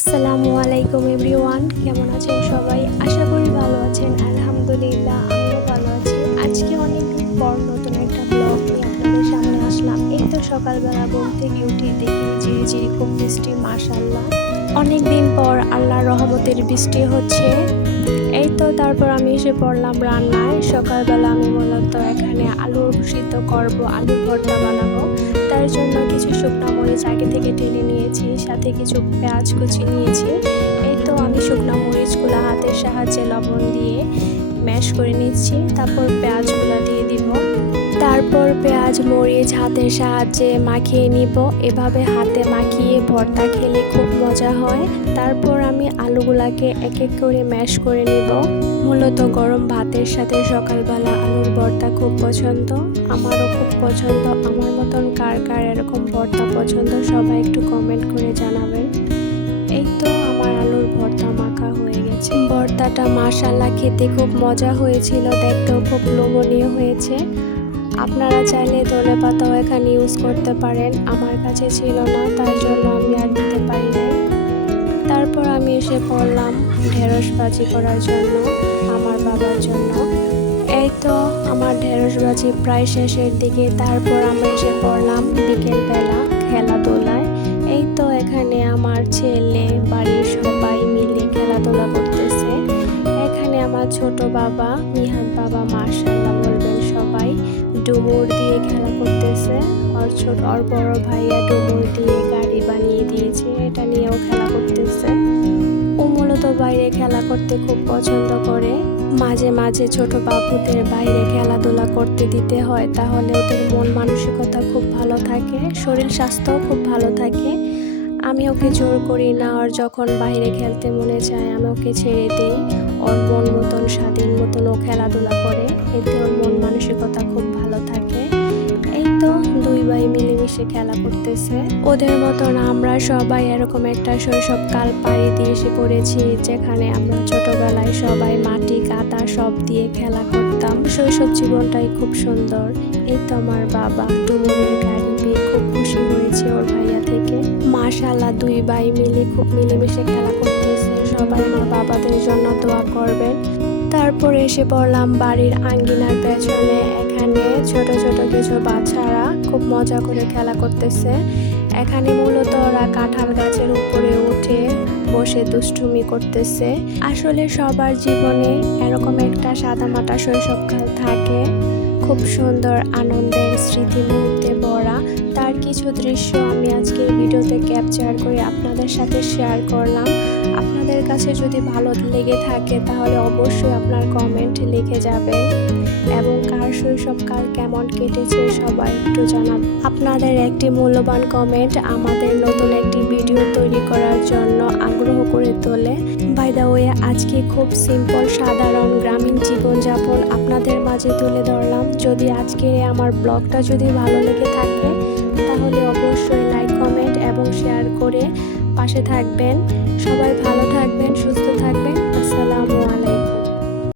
আসসালামু আলাইকুম এভরিওয়ান, কেমন আছেন সবাই? আশা করি ভালো আছেন, আলহামদুলিল্লাহ, আমিও ভালো আছি। আজকে অনেক পর সকালবেলা ঘুম থেকে উঠে দেখি ঝিরি ঝিরি খুব বৃষ্টি মাশাল্লাহ অনেক দিন পর আল্লাহর রহমতের বৃষ্টি হচ্ছে। এই তো তারপর আমি এসে পড়লাম রান্নায়। সকালবেলা আমি মূলত এখানে আলু সিদ্ধ করব, আলু ভর্তা বানাবো। তার জন্য কিছু শুকনো মরিচ আগে থেকে টেনে নিয়েছি, সাথে কিছু পেঁয়াজ কুচি নিয়েছি। এই তো আমি শুকনো মরিচগুলো হাতের সাহায্যে লবণ দিয়ে ম্যাশ করে নিচ্ছি। তারপর পেঁয়াজগুলো দিয়ে দিব। তারপর পেঁয়াজ মরিচ হাতের সাহায্যে মাখিয়ে নিব। এভাবে হাতে মাখিয়ে ভর্তা খেলে খুব মজা হয়। তারপর আমি আলুগুলাকে এক এক করে ম্যাশ করে নিব। মূলত গরম ভাতের সাথে সকালবেলা আলুর ভর্তা খুব পছন্দ। আমারও খুব পছন্দ। আমার মতন কার কার এরকম ভর্তা পছন্দ সবাই একটু কমেন্ট করে জানাবেন। এই তো আমার আলুর ভর্তা মাখা হয়ে গেছে। ভর্তাটা মাশাল্লাহ খেতে খুব মজা হয়েছিল, দেখতেও খুব লোভনীয় হয়েছে। আপনারা চাইলে ধনে পাতাও এখানে ইউজ করতে পারেন। আমার কাছে ছিল না, তার জন্য আমি আর দিতে পারি নাই। তারপর আমি এসে পড়লাম ঢেঁড়স ভাজি করার জন্য, আমার বাবার জন্য। এই তো আমার ঢেঁড়স ভাজি প্রায় শেষের দিকে, তারপর আমি এসে পড়লাম বিকেলবেলা খেলাধুলায়। এই তো এখানে আমার ছেলে, বাড়ির সবাই মিলে খেলাধুলা করতেছে। এখানে আমার ছোট বাবা, মিহান বাবা সবাই ডুমুর দিয়ে খেলা করতেছে। আর ছোট, আর বড় ভাইয়া ডুমুর দিয়ে গাড়ি বানিয়ে দিয়েছে, এটা নিয়েও খেলা করতেছে। ও মূলত বাইরে খেলা করতে খুব পছন্দ করে। মাঝে মাঝে ছোট বাবুদের বাইরে খেলাধুলা করতে দিতে হয়, তাহলে ওদের মন মানসিকতা খুব ভালো থাকে, শরীর স্বাস্থ্যও খুব ভালো থাকে। আমি ওকে জোর করি না, আর যখন বাইরে খেলতে মনে চায়, আমি ওকে ছেড়ে দিই। ওর মন মতন, স্বাধীন মতন ও খেলাধুলা করে, এতে ওর মন মানসিকতা খুব মিলেমিশে খেলা করতেছে। ওদের মতন আমরা সবাই এরকম একটা শৈশবকাল পাড়ি দিয়ে এসে পড়েছি, যেখানে আমরা ছোটবেলায় সবাই মাটি কাদা সব দিয়ে খেলা করতাম। শৈশব জীবনটাই খুব সুন্দর। এই তো আমার বাবা। ডুমুরের গাড়ি পেয়ে খুব খুশি হয়েছে ওর ভাইয়া থেকে। মাশাল্লাহ দুই ভাই মিলে খুব মিলেমিশে খেলা করতেছে। সবাই আমার বাবাদের জন্য দোয়া করবেন। তারপর এসে পড়লাম বাড়ির আঙ্গিনার পেছনে। এখানে ছোট ছোট কিছু বাচ্চারা খুব মজা করে খেলা করতেছে। এখানে মূলত ওরা কাঁঠাল গাছের উপরে উঠে বসে দুষ্টুমি করতেছে। আসলে সবার জীবনে এরকম একটা সাদামাটা শৈশবকাল থাকে। খুব সুন্দর আনন্দের স্মৃতি মুহূর্তে কিছু দৃশ্য আমি আজকের ভিডিওতে ক্যাপচার করে আপনাদের সাথে শেয়ার করলাম। আপনাদের কাছে যদি ভালো লেগে থাকে, তাহলে অবশ্যই আপনার কমেন্ট লিখে যাবে এবং কার শৈশব শৈশবকাল কেমন কেটেছে, সবাই একটু জানান আপনাদের একটি মূল্যবান কমেন্ট আমাদের নতুন একটি ভিডিও তৈরি করার জন্য করে তোলে। বাই দা ওয়ে আজকে খুব সিম্পল সাধারণ গ্রামীণ জীবনযাপন আপনাদের মাঝে তুলে ধরলাম। যদি আজকে আমার ব্লগটা যদি ভালো লেগে থাকে, তাহলে অবশ্যই লাইক কমেন্ট এবং শেয়ার করে পাশে থাকবেন। সবাই ভালো থাকবেন, সুস্থ থাকবেন।